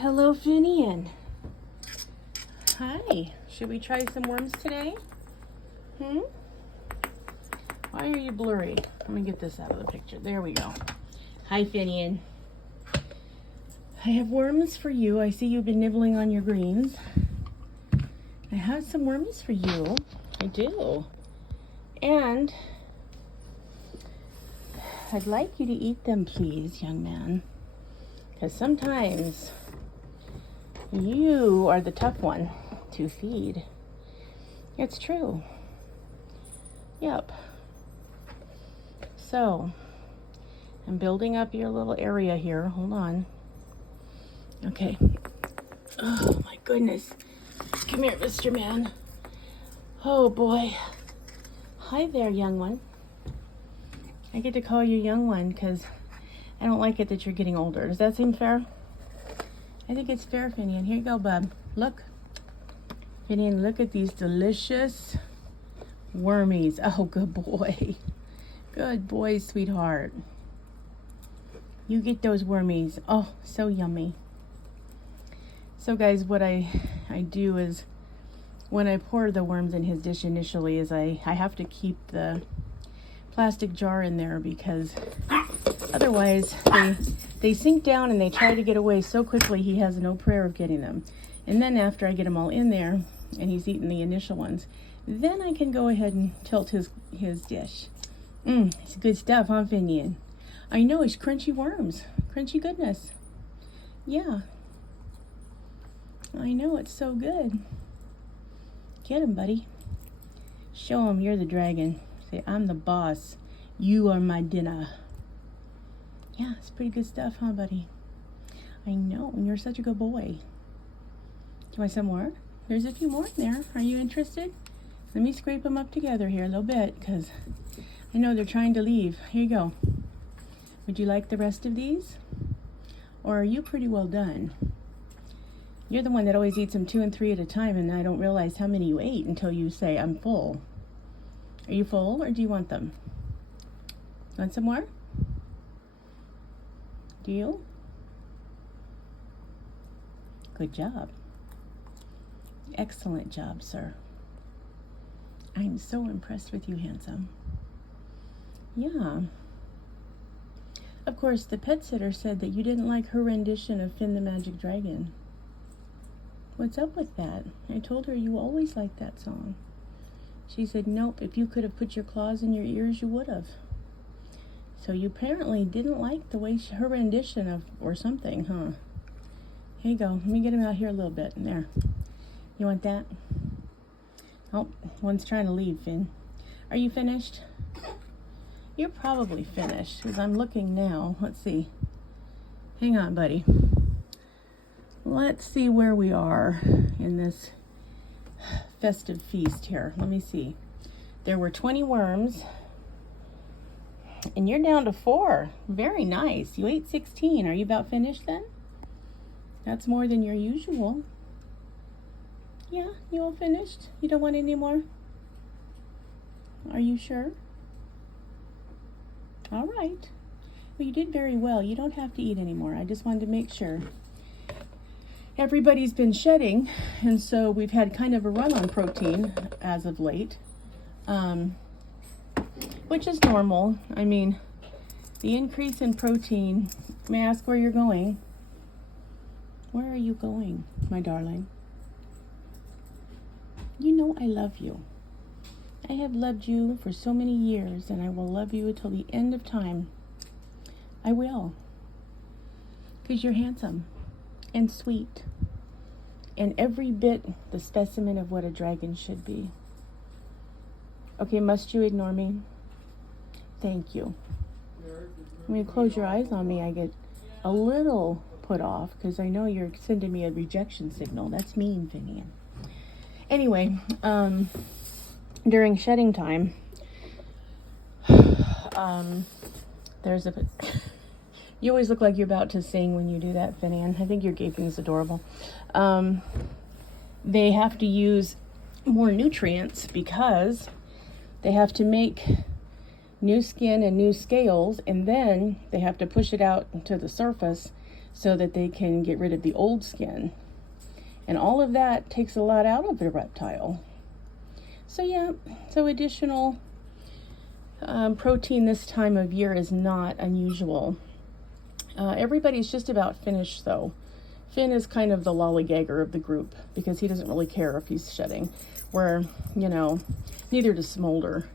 Hello, Finnian. Hi. Should we try some worms today? Why are you blurry? Let me get this out of the picture. There we go. Hi, Finnian. I have worms for you. I see you've been nibbling on your greens. I have some worms for you. I do. And I'd like you to eat them, please, young man. Because sometimes you are the tough one to feed. It's true. Yep. So, I'm building up your little area here. Hold on. Okay. Oh my goodness. Come here, Mr. Man. Oh boy. Hi there, young one. I get to call you young one because I don't like it that you're getting older. Does that seem fair? I think it's fair, Finnian. Here you go, bub. Look. Finnian, look at these delicious wormies. Oh, good boy. Good boy, sweetheart. You get those wormies. Oh, so yummy. So, guys, what I do is when I pour the worms in his dish initially is I have to keep the plastic jar in there because otherwise they sink down and they try to get away so quickly he has no prayer of getting them. And then after I get them all in there and he's eaten the initial ones, then I can go ahead and tilt his dish. It's good stuff, huh, Finnian? I know, it's crunchy worms. Crunchy goodness. Yeah. I know, it's so good. Get him, buddy. Show him you're the dragon. Say, I'm the boss. You are my dinner. Yeah, it's pretty good stuff, huh, buddy? I know, and you're such a good boy. Do you want some more? There's a few more in there. Are you interested? Let me scrape them up together here a little bit, because I know they're trying to leave. Here you go. Would you like the rest of these? Or are you pretty well done? You're the one that always eats them 2 and 3 at a time, and I don't realize how many you ate until you say, I'm full. Are you full, or do you want them? Want some more? Do you? Good job. Excellent job, sir. I'm so impressed with you, handsome. Yeah. Of course, the pet sitter said that you didn't like her rendition of Finn the Magic Dragon. What's up with that? I told her you always liked that song. She said, nope, if you could have put your claws in your ears, you would have. So you apparently didn't like the way her rendition of, or something, huh? Here you go. Let me get him out here a little bit. There. You want that? Oh, one's trying to leave, Finn. Are you finished? You're probably finished, because I'm looking now. Let's see. Hang on, buddy. Let's see where we are in this festive feast here. Let me see. There were 20 worms, and you're down to 4. Very nice. You ate 16. Are you about finished then? That's more than your usual. Yeah, you all finished? You don't want any more? Are you sure? All right. Well, you did very well. You don't have to eat anymore. I just wanted to make sure. Everybody's been shedding, and so we've had kind of a run on protein as of late, which is normal. I mean, the increase in protein, may I ask where you're going? Where are you going, my darling? You know I love you. I have loved you for so many years, and I will love you until the end of time. I will. Because you're handsome and sweet, and every bit the specimen of what a dragon should be. Okay, must you ignore me? Thank you. When you close your eyes on me, I get a little put off because I know you're sending me a rejection signal. That's mean, Finnian. Anyway, during shedding time, there's a... You always look like you're about to sing when you do that, Finnian. I think your gaping is adorable. They have to use more nutrients because they have to make new skin and new scales, and then they have to push it out to the surface so that they can get rid of the old skin. And all of that takes a lot out of the reptile. So yeah, so additional protein this time of year is not unusual. Everybody's just about finished though. Finn is kind of the lollygagger of the group because he doesn't really care if he's shedding. Where, you know, neither does Smolder.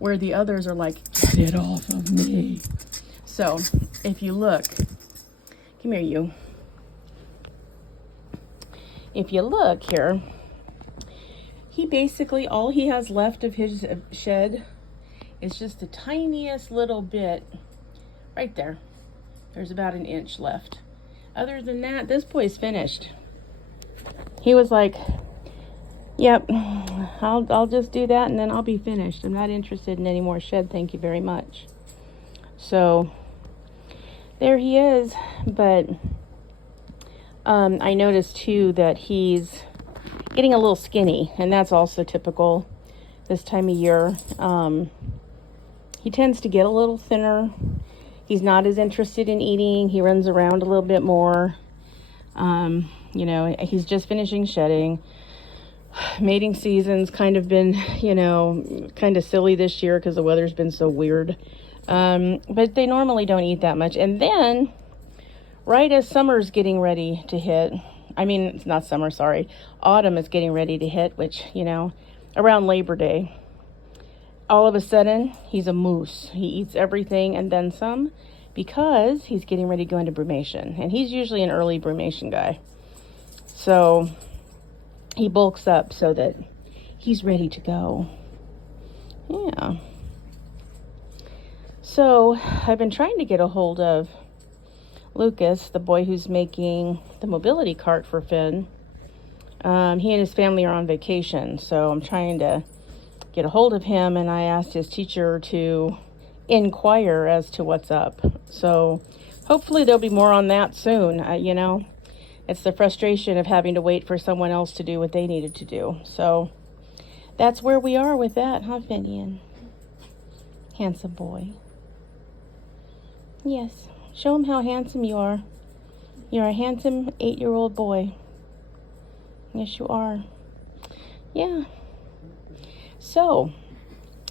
Where the others are like, get it off of me. So if you look, come here you. If you look here, he basically, all he has left of his shed is just the tiniest little bit right there. There's about an inch left. Other than that, this boy's finished. He was like, yep, I'll just do that and then I'll be finished. I'm not interested in any more shed, thank you very much. So there he is. But I noticed too that he's getting a little skinny, and that's also typical this time of year. He tends to get a little thinner. He's not as interested in eating. He runs around a little bit more. You know, he's just finishing shedding. Mating season's kind of been, you know, kind of silly this year because the weather's been so weird. But they normally don't eat that much. And then, right as summer's getting ready to hit, I mean, it's not summer, sorry. Autumn is getting ready to hit, which, you know, around Labor Day. All of a sudden, he's a moose. He eats everything and then some because he's getting ready to go into brumation. And he's usually an early brumation guy. So he bulks up so that he's ready to go. Yeah. So I've been trying to get a hold of Lucas, the boy who's making the mobility cart for Finn. He and his family are on vacation, so I'm trying to get a hold of him, and I asked his teacher to inquire as to what's up. So hopefully there'll be more on that soon. You know, it's the frustration of having to wait for someone else to do what they needed to do. So that's where we are with that, huh, Finnian? Handsome boy. Yes, show him how handsome you are. You're a handsome 8-year-old boy. Yes, you are. Yeah. So,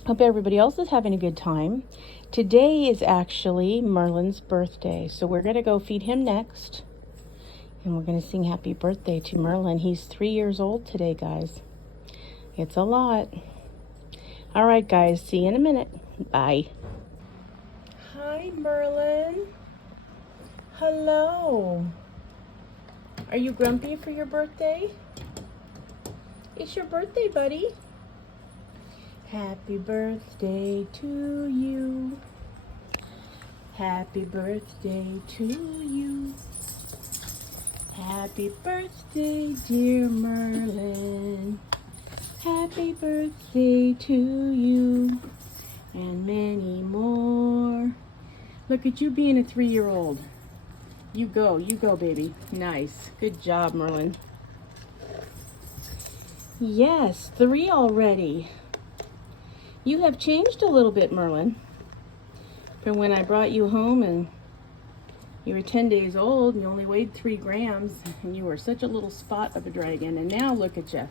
hope everybody else is having a good time. Today is actually Merlin's birthday, so we're going to go feed him next. And we're going to sing happy birthday to Merlin. He's 3 years old today, guys. It's a lot. All right, guys. See you in a minute. Bye. Hi, Merlin. Hello. Are you grumpy for your birthday? It's your birthday, buddy. Happy birthday to you. Happy birthday to you. Happy birthday, dear Merlin. Happy birthday to you. And many more. Look at you being a 3-year-old. You go, baby. Nice. Good job, Merlin. Yes, 3 already. You have changed a little bit, Merlin, from when I brought you home and you were 10 days old and you only weighed 3 grams and you were such a little spot of a dragon. And now look at you.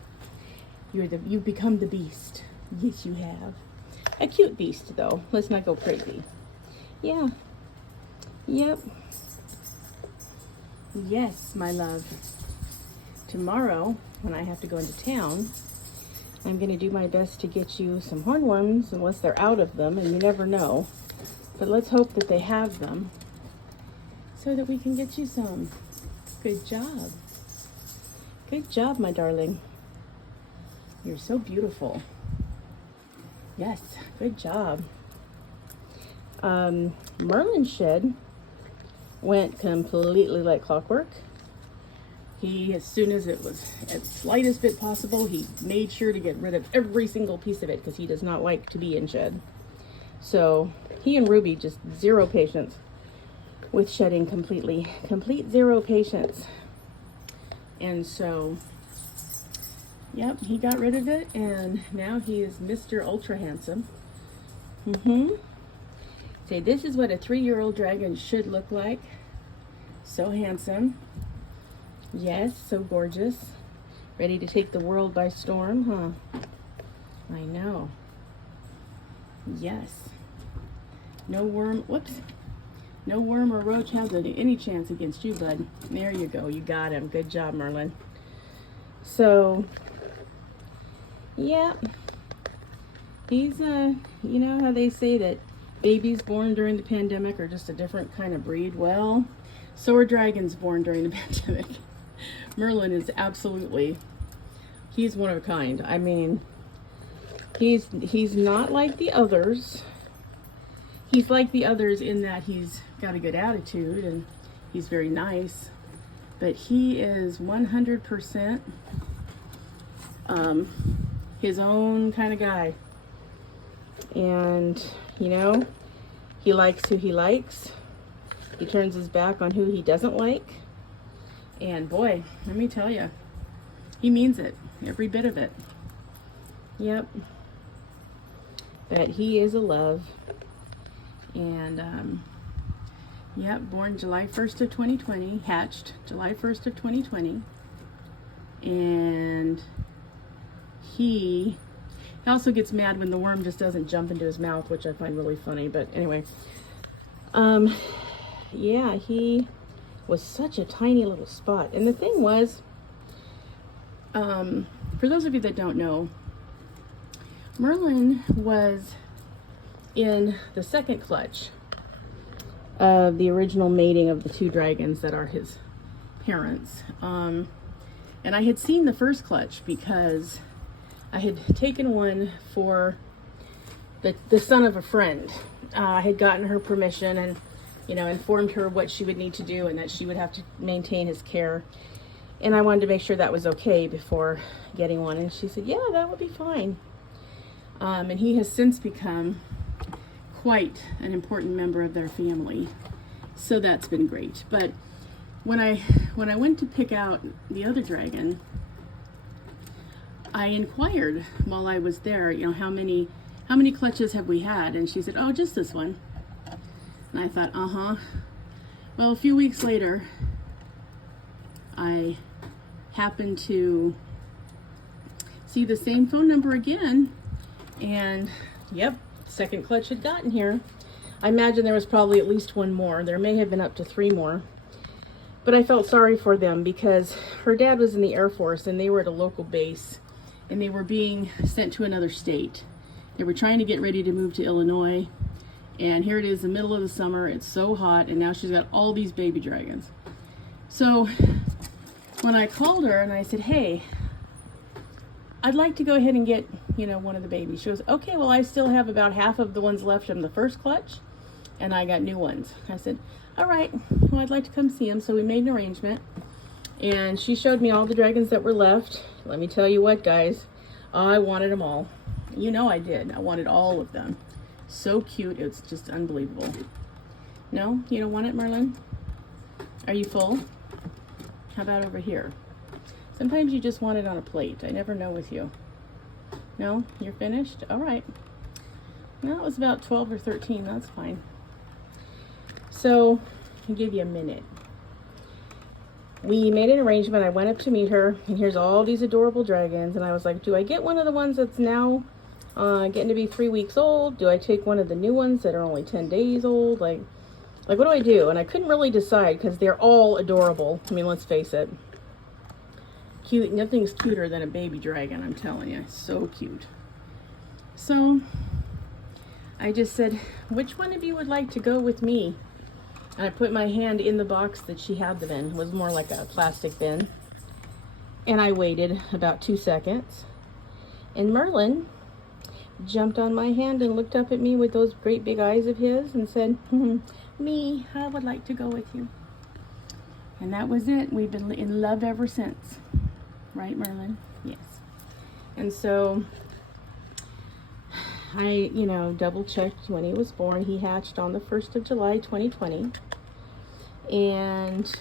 You've become the beast. Yes, you have. A cute beast, though. Let's not go crazy. Yeah. Yep. Yes, my love. Tomorrow, when I have to go into town, I'm going to do my best to get you some hornworms, unless they're out of them, and you never know. But let's hope that they have them, so that we can get you some. Good job. Good job, my darling. You're so beautiful. Yes, good job. Merlin's shed went completely like clockwork. He, as soon as it was as slightest bit possible, he made sure to get rid of every single piece of it because he does not like to be in shed. So he and Ruby just zero patience with shedding completely. Complete zero patience. And so, yep, he got rid of it, and now he is Mr. Ultra Handsome. Say, this is what a 3-year-old dragon should look like. So handsome. Yes, so gorgeous. Ready to take the world by storm, huh? I know. Yes. No worm, whoops. No worm or roach has any chance against you, bud. There you go. You got him. Good job, Merlin. So, yeah. He's, you know how they say that babies born during the pandemic are just a different kind of breed? Well, so are dragons born during the pandemic. Merlin is absolutely, he's one of a kind. I mean, he's not like the others. He's like the others in that he's got a good attitude and he's very nice, but he is 100% his own kind of guy. And, you know, he likes who he likes. He turns his back on who he doesn't like. And boy, let me tell you, he means it, every bit of it. Yep. But he is a love. And, yep, born July 1st of 2020, hatched July 1st of 2020. And he also gets mad when the worm just doesn't jump into his mouth, which I find really funny. But anyway, yeah, he was such a tiny little spot. And the thing was, for those of you that don't know, Merlin was in the second clutch of the original mating of the two dragons that are his parents. And I had seen the first clutch because I had taken one for the son of a friend. I had gotten her permission and, you know, informed her what she would need to do and that she would have to maintain his care. And I wanted to make sure that was okay before getting one. And she said, yeah, that would be fine. And he has since become quite an important member of their family. So that's been great. But when I went to pick out the other dragon, I inquired while I was there, you know, how many clutches have we had? And she said, oh, just this one. And I thought, well, a few weeks later, I happened to see the same phone number again, and yep, second clutch had gotten here. I imagine there was probably at least one more. There may have been up to 3 more. But I felt sorry for them because her dad was in the Air Force and they were at a local base and they were being sent to another state. They were trying to get ready to move to Illinois, and here it is, the middle of the summer, it's so hot, and now she's got all these baby dragons. So when I called her and I said, hey, I'd like to go ahead and get, you know, one of the babies. She goes, okay, well, I still have about half of the ones left from the first clutch, and I got new ones. I said, all right, well, I'd like to come see them. So we made an arrangement, and she showed me all the dragons that were left. Let me tell you what, guys, I wanted them all. You know I did. I wanted all of them. So cute. It's just unbelievable. No? You don't want it, Merlin? Are you full? How about over here? Sometimes you just want it on a plate. I never know with you. No? You're finished? All right. No, it was about 12 or 13. That's fine. So, I'll give you a minute. We made an arrangement. I went up to meet her, and here's all these adorable dragons. And I was like, do I get one of the ones that's now getting to be 3 weeks old? Do I take one of the new ones that are only 10 days old? Like what do I do? And I couldn't really decide because they're all adorable. I mean, let's face it. Cute. Nothing's cuter than a baby dragon, I'm telling you. So cute. So I just said, which one of you would like to go with me? And I put my hand in the box that she had them in. It was more like a plastic bin. And I waited about 2 seconds. And Merlin jumped on my hand and looked up at me with those great big eyes of his and said, me, I would like to go with you. And that was it. We've been in love ever since. Right, Merlin? Yes. And so I, you know, double checked when he was born. He hatched on the 1st of July, 2020. And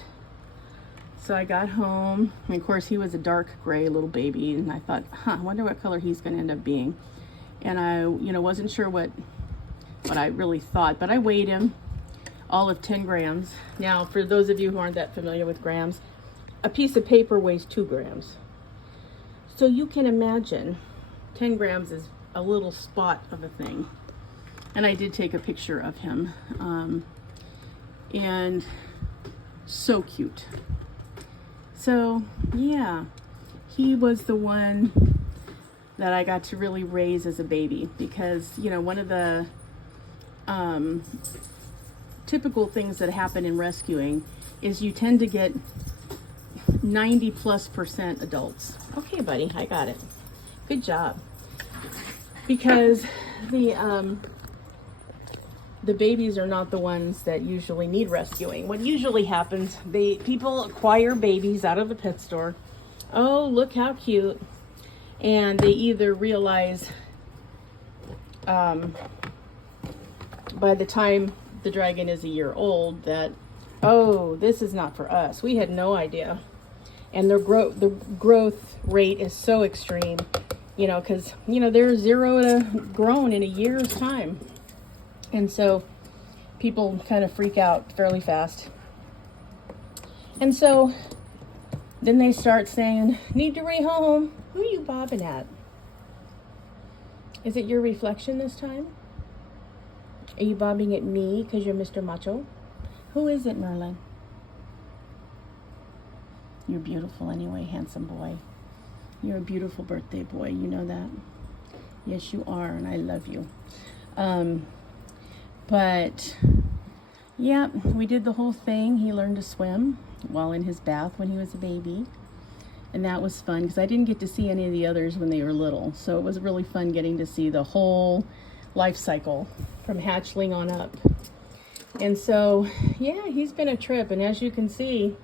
so I got home. And of course, he was a dark gray little baby. And I thought, I wonder what color he's going to end up being. And I, you know, wasn't sure what I really thought. But I weighed him. all of 10 grams. Now, for those of you who aren't that familiar with grams, a piece of paper weighs 2 grams. So you can imagine 10 grams is a little spot of a thing. And I did take a picture of him. And so cute. So yeah, he was the one that I got to really raise as a baby, because, you know, one of the typical things that happen in rescuing is you tend to get 90+% adults. Okay, buddy, I got it. Good job. Because the babies are not the ones that usually need rescuing. What usually happens, people acquire babies out of the pet store. Oh, look how cute. And they either realize by the time the dragon is a year old that, oh, this is not for us. We had no idea. And the growth rate is so extreme, you know, because, you know, they're 0 to grown in a year's time. And so people kind of freak out fairly fast. And so then they start saying, need to rehome. Who are you bobbing at? Is it your reflection this time? Are you bobbing at me because you're Mr. Macho? Who is it, Merlin? You're beautiful anyway, handsome boy. You're a beautiful birthday boy. You know that? Yes, you are, and I love you. But yeah, we did the whole thing. He learned to swim while in his bath when he was a baby. And that was fun because I didn't get to see any of the others when they were little. So it was really fun getting to see the whole life cycle from hatchling on up. And so, yeah, he's been a trip. And as you can see,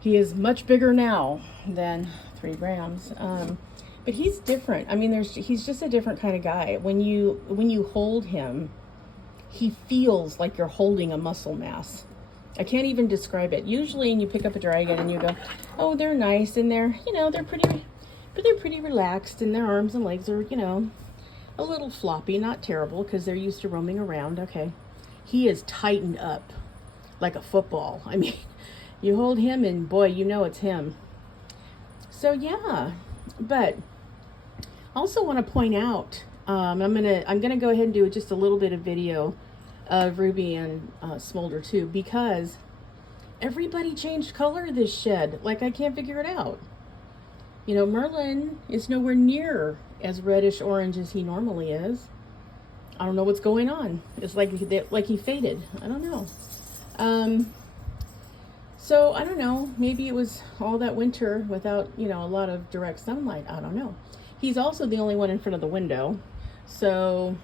he is much bigger now than 3 grams. But he's different. I mean, he's just a different kind of guy. When you hold him, he feels like you're holding a muscle mass. I can't even describe it. Usually, when you pick up a dragon and you go, oh, they're nice and they're pretty relaxed, and their arms and legs are, you know, a little floppy, not terrible because they're used to roaming around. Okay, he is tightened up like a football. I mean, you hold him and boy, you know it's him. So yeah, but also want to point out, I'm gonna go ahead and do just a little bit of video of Ruby and Smolder too, because everybody changed color this shed. Like, I can't figure it out. You know, Merlin is nowhere near as reddish orange as he normally is. I don't know what's going on. It's like he faded. I don't know. So I don't know. Maybe it was all that winter without, you know, a lot of direct sunlight. I don't know. He's also the only one in front of the window. So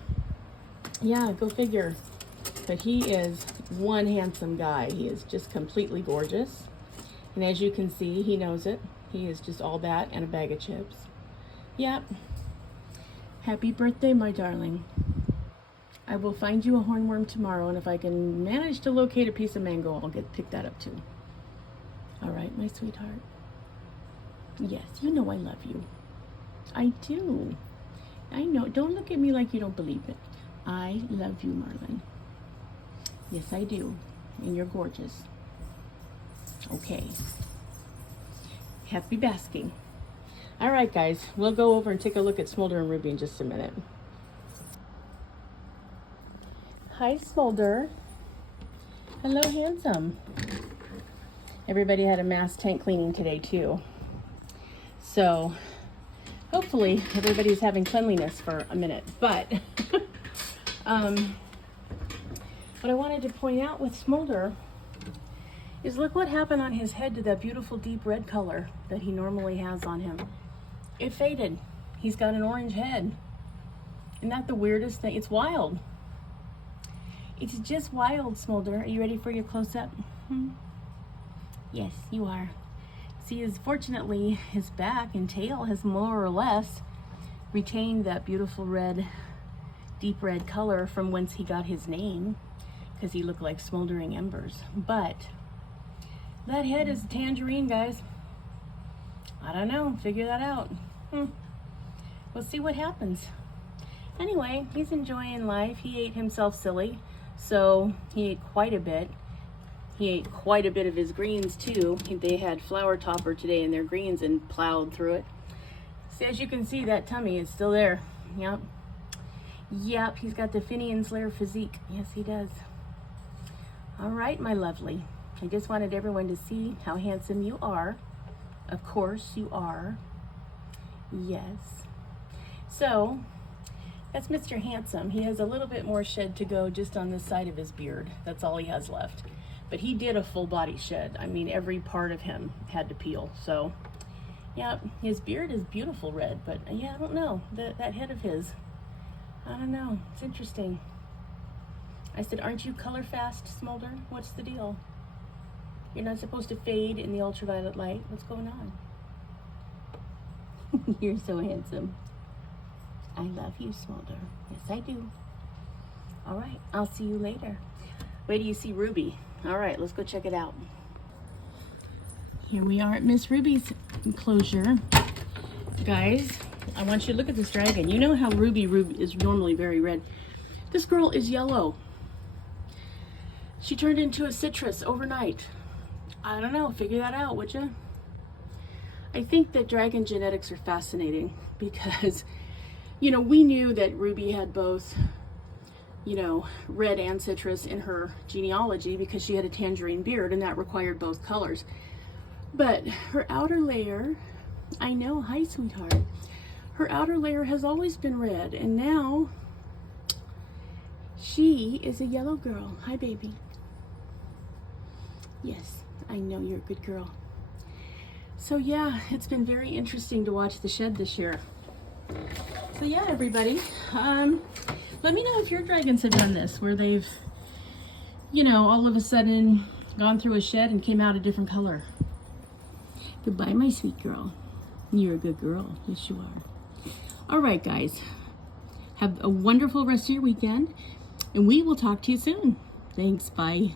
yeah, go figure. But he is one handsome guy. He is just completely gorgeous. And as you can see, he knows it. He is just all that and a bag of chips. Yep. Happy birthday, my darling. I will find you a hornworm tomorrow, and if I can manage to locate a piece of mango, I'll pick that up too. All right, my sweetheart. Yes, you know I love you. I do. I know. Don't look at me like you don't believe it. I love you, Merlin. Yes, I do. And you're gorgeous. Okay. Happy basking. All right, guys. We'll go over and take a look at Smolder and Ruby in just a minute. Hi, Smolder. Hello, handsome. Everybody had a mass tank cleaning today, too. So, hopefully, everybody's having cleanliness for a minute. But, what I wanted to point out with Smolder is look what happened on his head to that beautiful deep red color that he normally has on him. It faded. He's got an orange head. Isn't that the weirdest thing? It's wild. It's just wild, Smolder. Are you ready for your close-up? Yes, you are. See, fortunately, his back and tail has more or less retained that beautiful red, deep red color from whence he got his name, because he looked like smoldering embers. But that head is tangerine, guys. I don't know. Figure that out. We'll see what happens. Anyway, he's enjoying life. He ate himself silly. So he ate quite a bit. He ate quite a bit of his greens too. They had flower topper today in their greens and plowed through it. So as you can see, that tummy is still there. Yep. Yep, he's got the Finnian Slayer physique. Yes, he does. All right, my lovely. I just wanted everyone to see how handsome you are. Of course you are. Yes. So, that's Mr. Handsome. He has a little bit more shed to go just on this side of his beard. That's all he has left. But he did a full body shed. I mean, every part of him had to peel. So, yeah, his beard is beautiful red. But, yeah, I don't know. That head of his, I don't know. It's interesting. I said, aren't you color fast, Smolder? What's the deal? You're not supposed to fade in the ultraviolet light. What's going on? You're so handsome. I love you, Smolder. Yes, I do. All right, I'll see you later. Wait till you see Ruby. All right, let's go check it out. Here we are at Miss Ruby's enclosure. Guys, I want you to look at this dragon. You know how Ruby is normally very red. This girl is yellow. She turned into a citrus overnight. I don't know, figure that out, would you? I think that dragon genetics are fascinating because, you know, we knew that Ruby had both, you know, red and citrus in her genealogy because she had a tangerine beard and that required both colors. But her outer layer, I know, hi sweetheart, her outer layer has always been red and now she is a yellow girl. Hi baby. Yes, I know you're a good girl. So yeah, it's been very interesting to watch the shed this year. So yeah, everybody, let me know if your dragons have done this, where they've, you know, all of a sudden gone through a shed and came out a different color. Goodbye, my sweet girl. You're a good girl. Yes, you are. All right, guys. Have a wonderful rest of your weekend, and we will talk to you soon. Thanks. Bye.